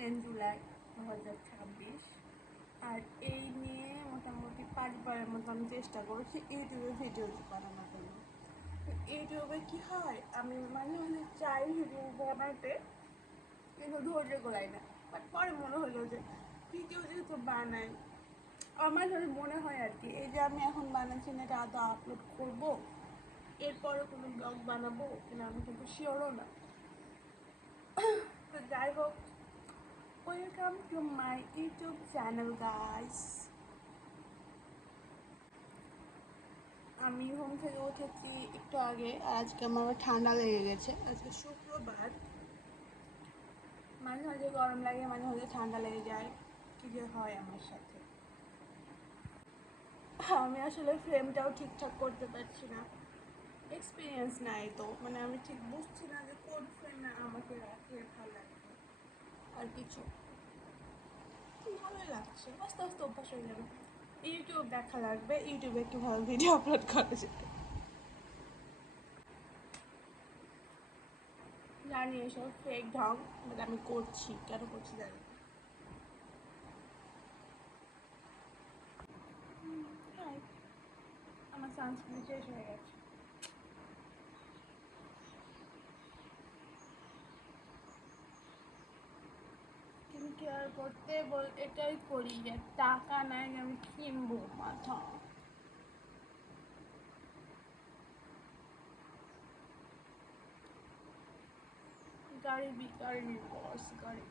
10 জুলাই 2026। আর এই নিয়ে মোটামুটি 5বারের মতো আমি চেষ্টা করেছি ইউটিউবে ভিডিও বানানোর জন্য। ইউটিউবে কি হয়, আমি মাঝে মাঝে চাই ভিডিও বানাতে, কিন্তু ধৈর্য গোলাই না। বাট পরে মনে হলো যে ভিডিও যেহেতু বানাই, আমার মনে হয় আর কি, এই যে আমি এখন বানাচ্ছি না, এটা আদৌ আপলোড করবো, এরপরে কোনো ব্লগ বানাবো কিনা আমি কিন্তু শিওরও না। তো যাই হোক, welcome to my YouTube channel guys. আমি ঘুম থেকে উঠেছি একটু আগে, আর আজকে আমার ঠান্ডা লেগে গেছে। আজকে শুক্রবার, মাঝে মাঝে গরম লাগে, মাঝে মাঝে ঠান্ডা লেগে যায়, কি যে হয় আমার সাথে। আমি আসলে ফ্রেমটাও ঠিকঠাক করতে পারছি না, এক্সপিরিয়েন্স নাই তো, মানে আমি ঠিক বুঝছি না যে কোন ফ্রেমে আমাকে রাখলে ভালো লাগবে। আর কিছু ভালোই লাগছে, আস্তে আস্তে অভ্যাস হয়ে যাবে। ইউটিউব দেখা লাগবে, ইউটিউবে কীভাবে ভিডিও আপলোড করা যেতে। জানি এসব ফেক ঢং, বাট আমি করছি, কেন করছি জানি না। আমার সানস্ক্রিন শেষ হয়ে গেছে। স্কিন কেয়ার করতে এটাই করি যে টাকা নাই, আমি কিনবো মাথা। গাড়ি বস, গাড়ি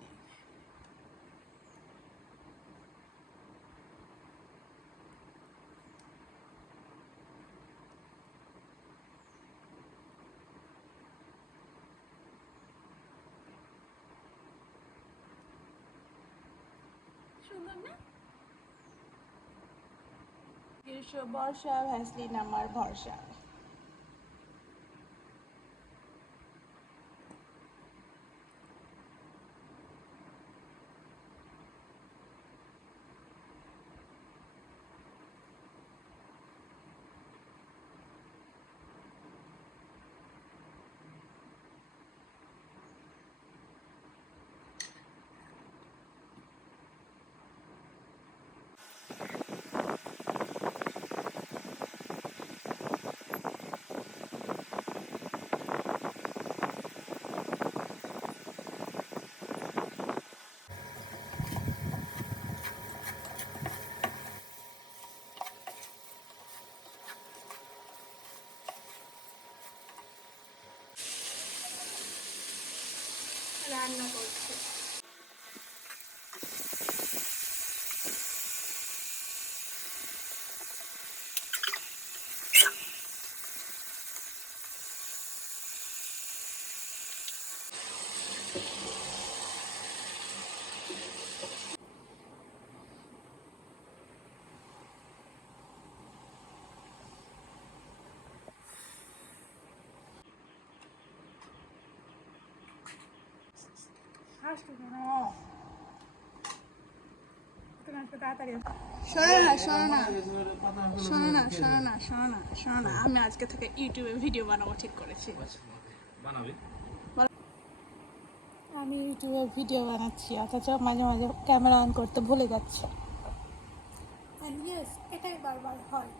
সুন্দর না? গ্রীষ্ম বর্ষা ভ্যাসলিন আমার ভরসা। রান্না করছে। আমি আজকে থেকে ইউটিউবে ভিডিও বানাবো ঠিক করেছি। আমি ইউটিউবে ভিডিও বানাচ্ছি, অথচ মাঝে মাঝে ক্যামেরা অন করতে ভুলে যাচ্ছি। এটাই বারবার হয়।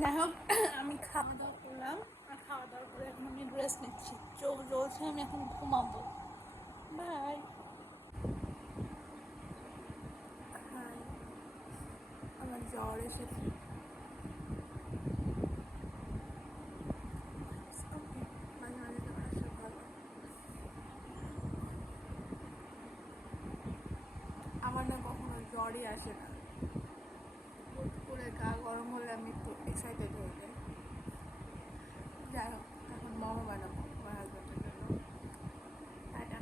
যাই হোক, আমি খাওয়া দাওয়া করলাম, আর খাওয়া দাওয়া করে এখন আমি ড্রেস নিচ্ছি, চোখ জ্বলছে, আমি এখন ঘুমাবো। বাই। আমার জ্বর এসেছে। মাঝে মাঝে তো আসা ভালো। আমার না কখনো জ্বরই আসে না, হুট করে গা গরম হলে আমি একটু এক্সাইটেড হয়ে যাই। যাই হোক, এখন মোমো বানাবো আমার হাজব্যান্ডের জন্য। টাটা।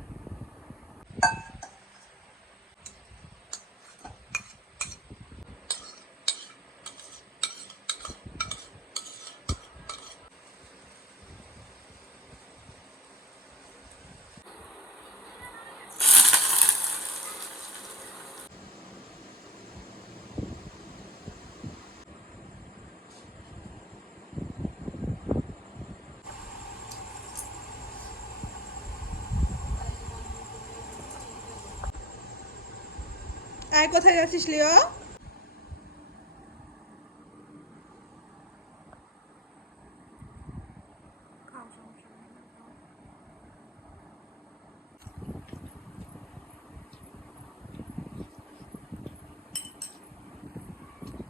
আয়, কোথায় যাচ্ছিস লিও?